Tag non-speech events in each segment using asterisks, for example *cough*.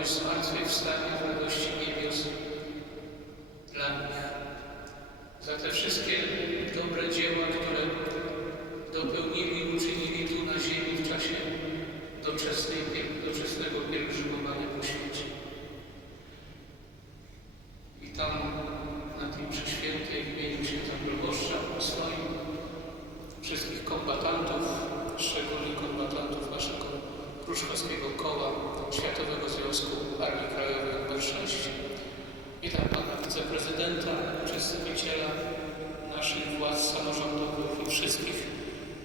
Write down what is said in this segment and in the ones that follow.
o radość zmartwychwstania, w radości niebios dla nich. Za te wszystkie dobre dzieła, które dopełnili i uczynili tu na ziemi w czasie doczesnej, doczesnego pielgrzymowania po świecie. I tam na tej przeświętej w imieniu księdza proboszcza swoim wszystkich kombatantów, szczególnie kombatantów naszego pruszkowskiego koła Związku Armii Krajowej nr 6 i tam pana wiceprezydenta, przedstawiciela naszych władz samorządowych i wszystkich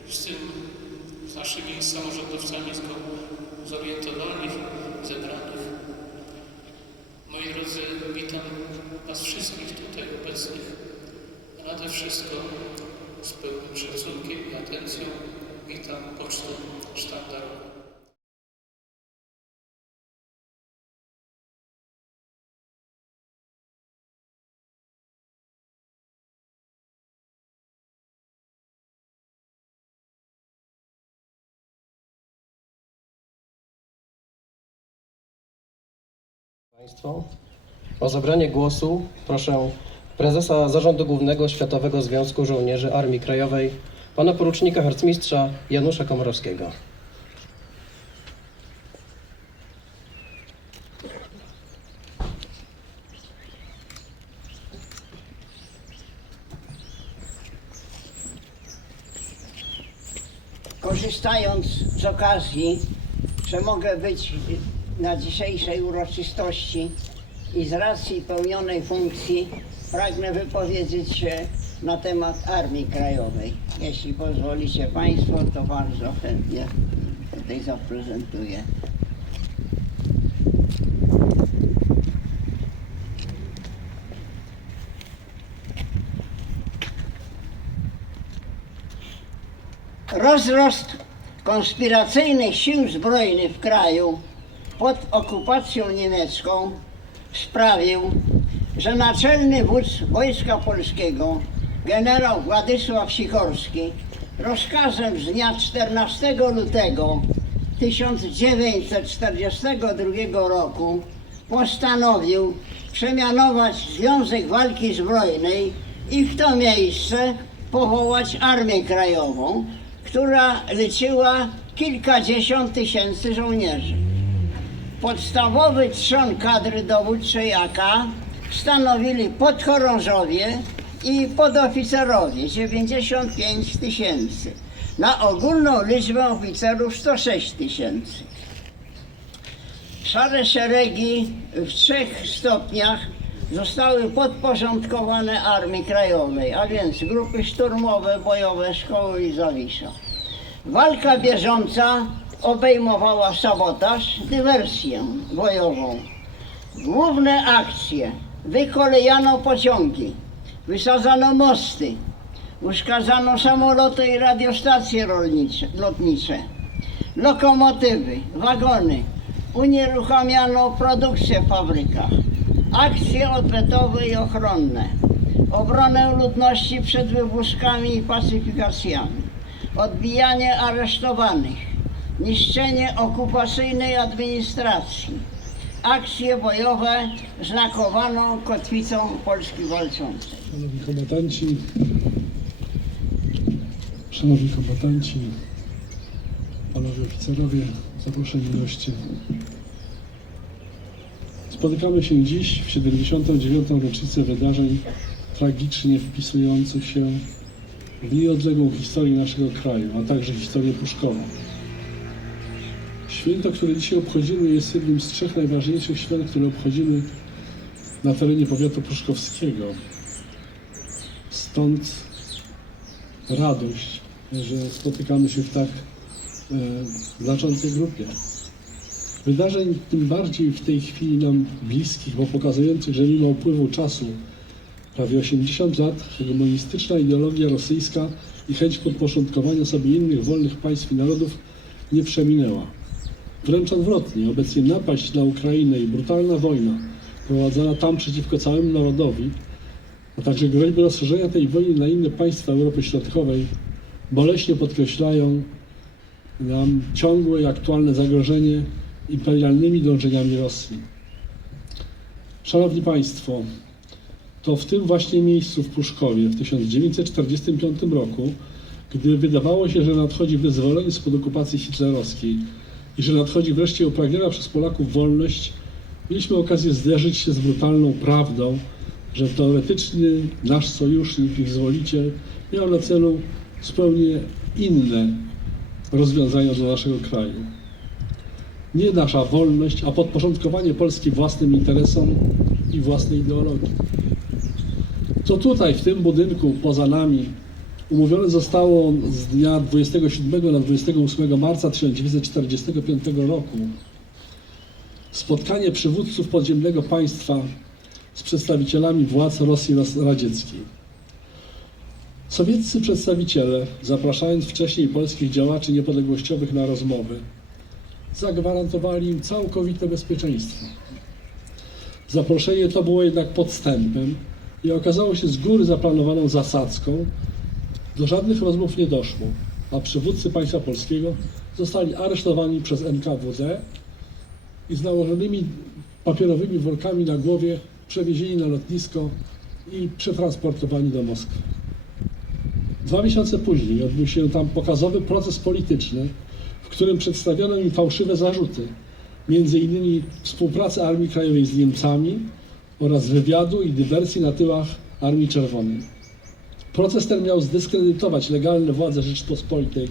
z tym, z naszymi samorządowcami zgo- zorientowanych, zebranych. Moi drodzy, witam Was wszystkich tutaj obecnych, nade wszystko z pełnym szacunkiem i atencją witam pocztę sztandarową. Państwo, o zabranie głosu proszę prezesa Zarządu Głównego Światowego Związku Żołnierzy Armii Krajowej, pana porucznika harcmistrza Janusza Komorowskiego. Korzystając z okazji, że mogę być na dzisiejszej uroczystości i z racji pełnionej funkcji, pragnę wypowiedzieć się na temat Armii Krajowej. Jeśli pozwolicie Państwo, to bardzo chętnie tutaj zaprezentuję. Rozrost konspiracyjnych sił zbrojnych w kraju pod okupacją niemiecką sprawił, że naczelny wódz Wojska Polskiego, generał Władysław Sikorski, rozkazem z dnia 14 lutego 1942 roku postanowił przemianować Związek Walki Zbrojnej i w to miejsce powołać Armię Krajową, która liczyła kilkadziesiąt tysięcy żołnierzy. Podstawowy trzon kadry dowódczej AK stanowili podchorążowie i podoficerowie 95 tysięcy. Na ogólną liczbę oficerów 106 tysięcy. Szare szeregi w trzech stopniach zostały podporządkowane Armii Krajowej, a więc grupy szturmowe, bojowe, szkoły i zawisza. Walka bieżąca obejmowała sabotaż, dywersję bojową. Główne akcje. Wykolejano pociągi, wysadzano mosty, uszkadzano samoloty i radiostacje rolnicze, lotnicze, lokomotywy, wagony, unieruchamiano produkcję w fabrykach, akcje odwetowe i ochronne, obronę ludności przed wywózkami i pacyfikacjami, odbijanie aresztowanych, niszczenie okupacyjnej administracji, akcje bojowe znakowaną kotwicą Polski walczącej. Szanowni kombatanci, szanowni kombatanci, panowie oficerowie, zaproszeni goście. Spotykamy się dziś w 79. rocznicę wydarzeń tragicznie wpisujących się w nieodległą historię naszego kraju, a także historię Puszkowa. Święto, które dzisiaj obchodzimy, jest jednym z trzech najważniejszych świąt, które obchodzimy na terenie powiatu pruszkowskiego. Stąd radość, że spotykamy się w tak e, znaczącej grupie. Wydarzeń tym bardziej w tej chwili nam bliskich, bo pokazujących, że mimo upływu czasu, prawie 80 lat, hegemonistyczna ideologia rosyjska i chęć podporządkowania sobie innych wolnych państw i narodów nie przeminęła. Wręcz odwrotnie, obecnie napaść na Ukrainę i brutalna wojna prowadzona tam przeciwko całemu narodowi, a także groźby rozszerzenia tej wojny na inne państwa Europy Środkowej boleśnie podkreślają nam ciągłe i aktualne zagrożenie imperialnymi dążeniami Rosji. Szanowni Państwo, to w tym właśnie miejscu w Pruszkowie w 1945 roku, gdy wydawało się, że nadchodzi wyzwolenie spod okupacji hitlerowskiej i że nadchodzi wreszcie upragniona przez Polaków wolność, mieliśmy okazję zderzyć się z brutalną prawdą, że teoretyczny nasz sojusznik, ich zwoliciel, miał na celu zupełnie inne rozwiązania dla naszego kraju. Nie nasza wolność, a podporządkowanie Polski własnym interesom i własnej ideologii. To tutaj, w tym budynku, poza nami, umówione zostało z dnia 27 na 28 marca 1945 roku spotkanie przywódców podziemnego państwa z przedstawicielami władz Rosji radzieckiej. Sowieccy przedstawiciele, zapraszając wcześniej polskich działaczy niepodległościowych na rozmowy, zagwarantowali im całkowite bezpieczeństwo. Zaproszenie to było jednak podstępem i okazało się z góry zaplanowaną zasadzką. Do żadnych rozmów nie doszło, a przywódcy państwa polskiego zostali aresztowani przez NKWD i z nałożonymi papierowymi workami na głowie przewiezieni na lotnisko i przetransportowani do Moskwy. Dwa miesiące później odbył się tam pokazowy proces polityczny, w którym przedstawiono im fałszywe zarzuty, innymi współpracy Armii Krajowej z Niemcami oraz wywiadu i dywersji na tyłach Armii Czerwonej. Proces ten miał zdyskredytować legalne władze Rzeczypospolitej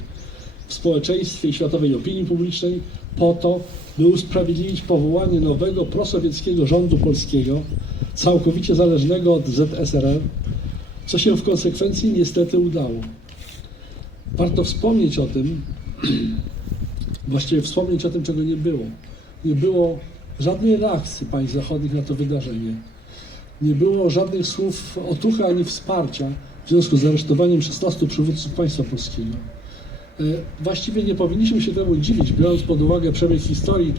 w społeczeństwie i światowej opinii publicznej po to, by usprawiedliwić powołanie nowego prosowieckiego rządu polskiego, całkowicie zależnego od ZSRR, co się w konsekwencji niestety udało. Warto wspomnieć o tym, *clears throat* właściwie wspomnieć o tym, czego nie było. Nie było żadnej reakcji państw zachodnich na to wydarzenie. Nie było żadnych słów otuchy ani wsparcia w związku z aresztowaniem 16 przywódców państwa polskiego. E, Właściwie nie powinniśmy się temu dziwić, biorąc pod uwagę przebieg historii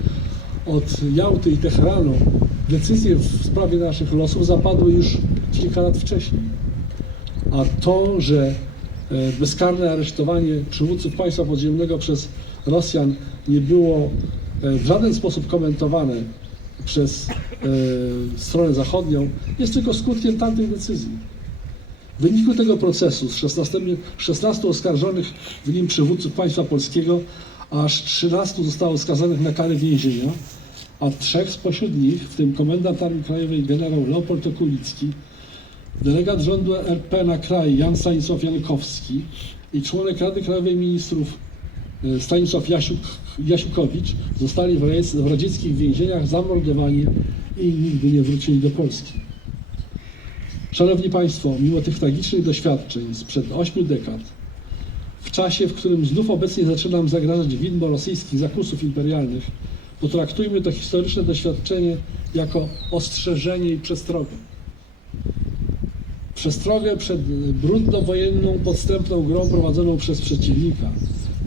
od Jałty i Teheranu. Decyzje w sprawie naszych losów zapadły już kilka lat wcześniej. A to, że e, bezkarne aresztowanie przywódców państwa podziemnego przez Rosjan nie było e, w żaden sposób komentowane przez stronę zachodnią, jest tylko skutkiem tamtych decyzji. W wyniku tego procesu z 16, 16 oskarżonych w nim przywódców państwa polskiego, aż 13 zostało skazanych na karę więzienia, a trzech spośród nich, w tym komendant Armii Krajowej generał Leopold Okulicki, delegat rządu RP na kraj Jan Stanisław Jankowski i członek Rady Krajowej Ministrów e, Stanisław Jasiuk, Jasiukowicz zostali w, radzieckich więzieniach zamordowani i nigdy nie wrócili do Polski. Szanowni Państwo, mimo tych tragicznych doświadczeń sprzed ośmiu dekad, w czasie, w którym znów obecnie zaczyna nam zagrażać widmo rosyjskich zakusów imperialnych, potraktujmy to historyczne doświadczenie jako ostrzeżenie i przestrogę. Przestrogę przed brudno-wojenną, podstępną grą prowadzoną przez przeciwnika.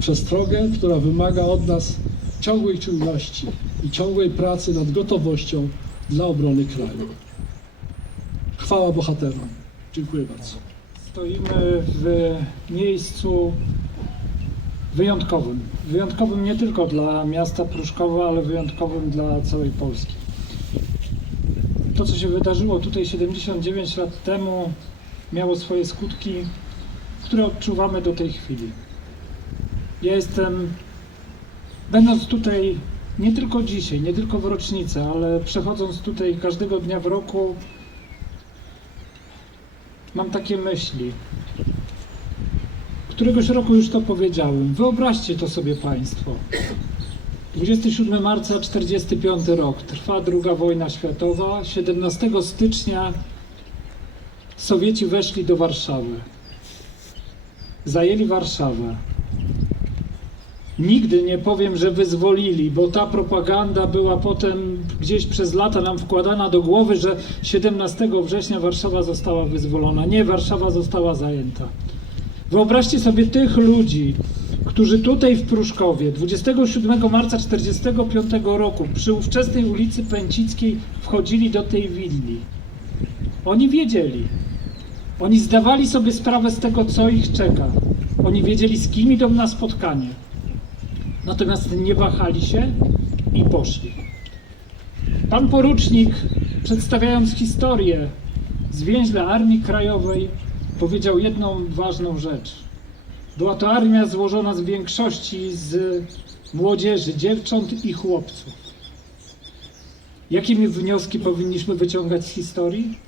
Przestrogę, która wymaga od nas ciągłej czujności i ciągłej pracy nad gotowością dla obrony kraju. Chwała bohaterom. Dziękuję bardzo. Stoimy w miejscu wyjątkowym. Wyjątkowym nie tylko dla miasta Pruszkowa, ale wyjątkowym dla całej Polski. To, co się wydarzyło tutaj 79 lat temu, miało swoje skutki, które odczuwamy do tej chwili. Ja jestem, będąc tutaj nie tylko dzisiaj, nie tylko w rocznicę, ale przechodząc tutaj każdego dnia w roku, mam takie myśli. Któregoś roku już to powiedziałem. Wyobraźcie to sobie Państwo. 27 marca 45 rok. Trwa druga wojna światowa. 17 stycznia Sowieci weszli do Warszawy. Zajęli Warszawę. Nigdy nie powiem, że wyzwolili, bo ta propaganda była potem gdzieś przez lata nam wkładana do głowy, że 17 września Warszawa została wyzwolona. Nie, Warszawa została zajęta. Wyobraźcie sobie tych ludzi, którzy tutaj w Pruszkowie 27 marca 1945 roku przy ówczesnej ulicy Pęcickiej wchodzili do tej willi. Oni wiedzieli. Oni zdawali sobie sprawę z tego, co ich czeka. Oni wiedzieli, z kim idą na spotkanie. Natomiast nie wahali się i poszli. Pan porucznik, przedstawiając historię zwięźle Armii Krajowej, powiedział jedną ważną rzecz. Była to armia złożona z większości z młodzieży, dziewcząt i chłopców. Jakie wnioski powinniśmy wyciągać z historii?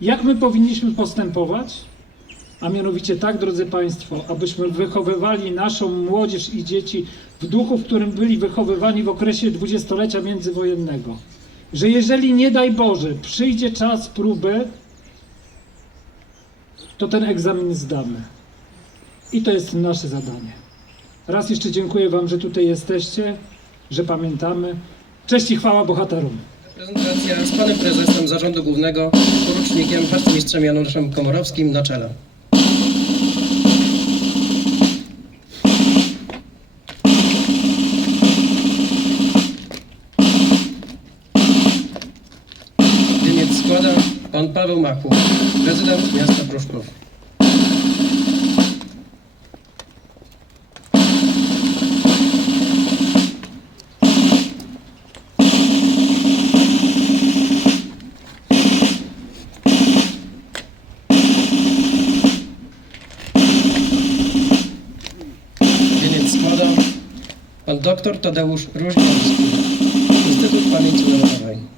Jak my powinniśmy postępować? A mianowicie tak, drodzy Państwo, abyśmy wychowywali naszą młodzież i dzieci w duchu, w którym byli wychowywani w okresie dwudziestolecia międzywojennego. Że jeżeli nie daj Boże przyjdzie czas próby, to ten egzamin zdamy. I to jest nasze zadanie. Raz jeszcze dziękuję Wam, że tutaj jesteście, że pamiętamy. Cześć i chwała bohaterom. Prezentacja z panem prezesem Zarządu Głównego, porucznikiem, harcmistrzem Januszem Komorowskim na czele. Paweł Machu, prezydent miasta Pruszków. Pan doktor Tadeusz Różniowski, Instytut Pamięci Narodowej.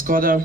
Skoda.